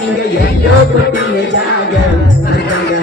நீங்க எல்லோ பட்டி ஜாக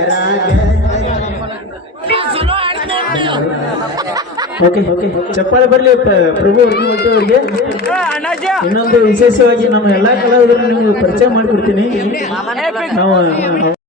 ಚಪ್ಪಾಳೆ ಬರ್ಲಿ ಪ್ರಭು ಅವ್ರಿಗೆ ಅವ್ರಿಗೆ ಇನ್ನೊಂದು ವಿಶೇಷವಾಗಿ ನಾವು ಎಲ್ಲ ನಿಮ್ಗೆ ಪರಿಚಯ ಮಾಡಿಕೊಡ್ತೀನಿ ನಾವು